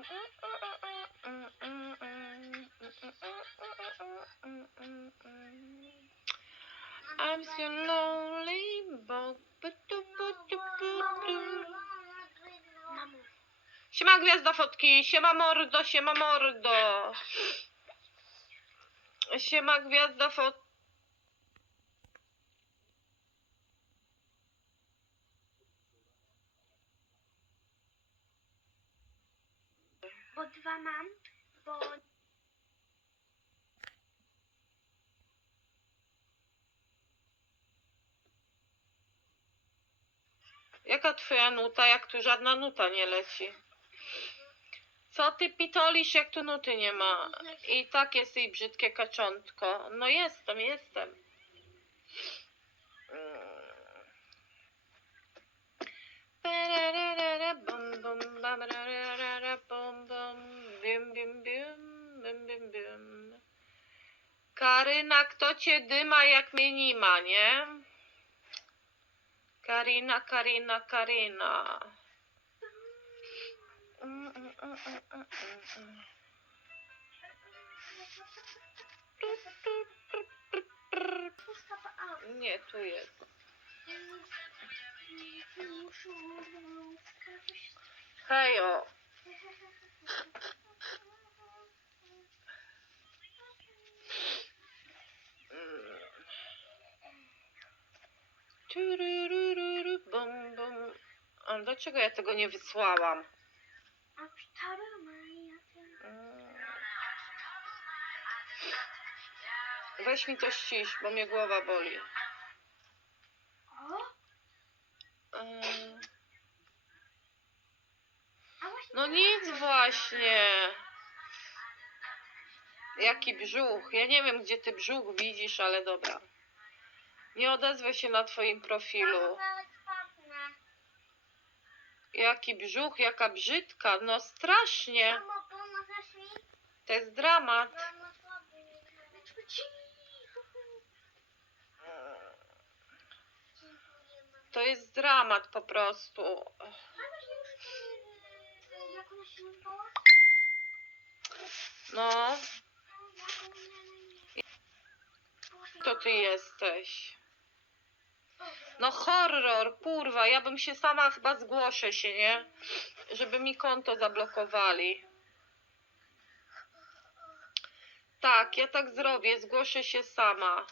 I'm so lonely, bo... Siema gwiazda fotki, siema mordo, siema mordo. Siema gwiazda fot... bo dwa mam, bo Jaka twoja nuta, jak tu żadna nuta nie leci? Co ty pitolisz, jak tu nuty nie ma? I tak jest jej brzydkie kaczątko. No jestem, jestem. Mm. Bim, bim, bim, bim, bim, bim. Karyna, kto cię dyma, jak mnie nie ma, nie? Karina, Karina, Karina. Nie, tu jest. Hejo. Mm. Tururururu, Bum, bum. A dlaczego ja tego nie wysłałam? Mm. Weź mi to ścisz, bo mnie głowa boli. Mm. No nic właśnie. Jaki brzuch? Ja nie wiem, gdzie ty brzuch widzisz, ale dobra. Nie odezwę się na twoim profilu. Jaki brzuch, jaka brzydka. No strasznie. To jest dramat. To jest dramat po prostu. No, to ty jesteś. No horror, kurwa, ja bym się sama chyba zgłoszę się, nie? Żeby mi konto zablokowali. Tak, ja tak zrobię, zgłoszę się sama.